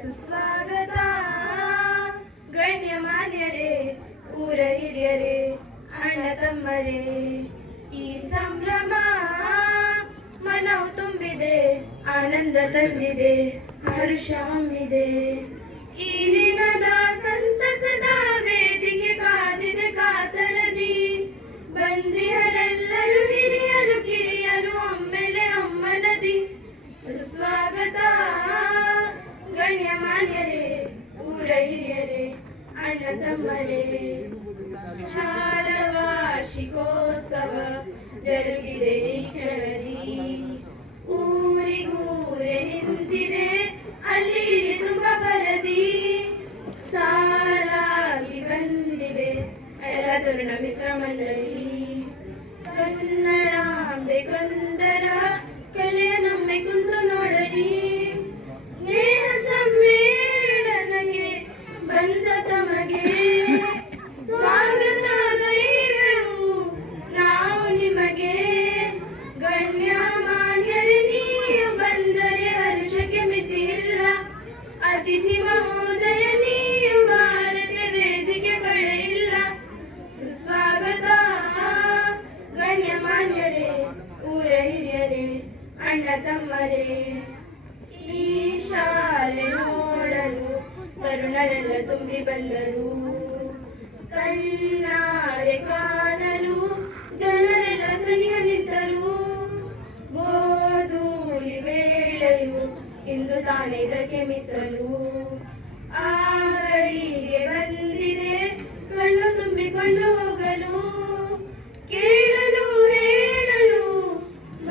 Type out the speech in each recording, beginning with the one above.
ಸುಸ್ವಾಗತ ಗಣ್ಯಮಾನ್ಯರೇ, ಊರ ಹಿರಿಯರೇ, ಅಣ್ಣ ತಮ್ಮರೇ, ಈ ಸಂಭ್ರಮ ಮನವು ತುಂಬಿದೆ, ಆನಂದ ತಂದಿದೆ, ಹರುಷ ಹೊಮ್ಮಿದೆ. ಈ ದಿನದ ಸಂತಸದ ವೇದಿಕೆ ಕಾದಿದೆ ಕಾತರದಿ, ಬಂದಿಹರೆಲ್ಲರೂ ಹಿರಿಯರು ಕಿರಿಯರು ಒಮ್ಮೆಲೆ ಅಮ್ಮನದಿ. ಸುಸ್ವಾಗತ ಗಣ್ಯಮಾನ್ಯರೇ, ಊರ ಹಿರಿಯರೇ, ಅಣ್ಣ ತಮ್ಮರೇ. ಶಾಲಾ ವಾರ್ಷಿಕೋತ್ಸವ ಜರುಗಿದೆ ಈ ಕ್ಷಣದಿ, ಊರಿಗೂರೇ ನಿಂತಿದೆ ಅಲ್ಲಿ ತುಂಬ ಪರದಿ. ಸಾಲಾಗಿ ಬಂದಿದೆ ಎಲ್ಲ ತರುಣ ಮಿತ್ರ ಮಂಡಳಿ, ಕನ್ನಡಾಂಬೆ ಕೊಂದರ ಕಳೆಯ ನಮ್ಮೆ ಕುಂತು ನೋಡಲಿ. ಸ್ನೇಹ ಸಮ್ಮೇಳನಗೆ ಬಂದ ತಮಗೆ ಸ್ವಾಗತ ಗೈವೆವು ನಾವು ನಿಮಗೆ. ಗಣ್ಯಮಾನ್ಯರೇ, ನೀವು ಬಂದರೆ ಹರ್ಷಕ್ಕೆ ಮಿತಿ ಇಲ್ಲ. ಅತಿಥಿ ಮಹೋದಯ, ನೀವು ಬಾರದೆ ವೇದಿಕೆ ಕಡೆ ಇಲ್ಲ. ಸುಸ್ವಾಗತ ಗಣ್ಯಮಾನ್ಯರೇ, ಊರ ಹಿರಿಯರೇ, ಅಣ್ಣ ತಮ್ಮರೇ. ಈ ಶಾಲೆ ನೋಡಲು ತರುಣರೆಲ್ಲ ತುಂಬಿ ಬಂದರು, ಕಣ್ಣಾರೆ ಕಾಣಲು ಜನರೆಲ್ಲ ಸನಿಹ ನಿಂತರು. ಗೋಧೂಳಿ ವೇಳೆಯು ಇಂದು ತಾನೇ ಇದಕ್ಕೆ ಮೀಸಲು, ಆಗಳಿಗೆ ಬಂದಿದೆ ಕಣ್ಣು ತುಂಬಿಕೊಂಡು ಹೋಗಲು. ಕೇಳಲು ಹೇಳಲು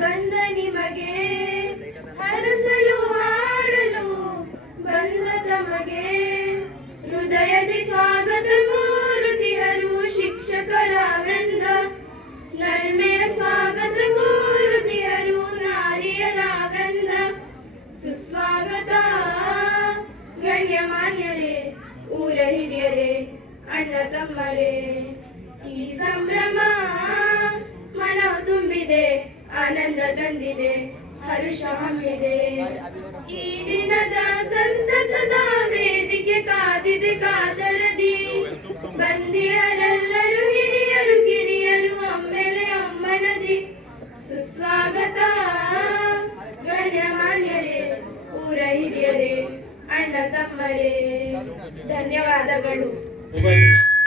ಬಂದ ನಿಮಗೆ, ಹರಸಲು ಹಾಡಲು ಬಂದ ತಮಗೆ. ಹೃದಯದಿ ಸ್ವಾಗತ ಕೋರುತಿಹರು ಶಿಕ್ಷಕರ ವೃಂದ, ನಲ್ಮೆಯ ಸ್ವಾಗತ ಕೋರುತಿಹರು ನಾರಿಯರ ವೃಂದ. ಸುಸ್ವಾಗತ ಗಣ್ಯಮಾನ್ಯರೇ, ಊರ ಹಿರಿಯರೇ, ಅಣ್ಣ ತಮ್ಮರೇ. ಈ ಸಂಭ್ರಮ ಮನವು ತುಂಬಿದೆ, ಆನಂದ ತಂದಿದೆ, ಹರುಷ ಹಮ್ಮಿದೆ. ಈ ದಿನದ ಸಂತಸದ ವೇದಿಕೆ ಕಾದಿದೆ ಕಾತರದಿ, ಬಂದಿಯರೆಲ್ಲ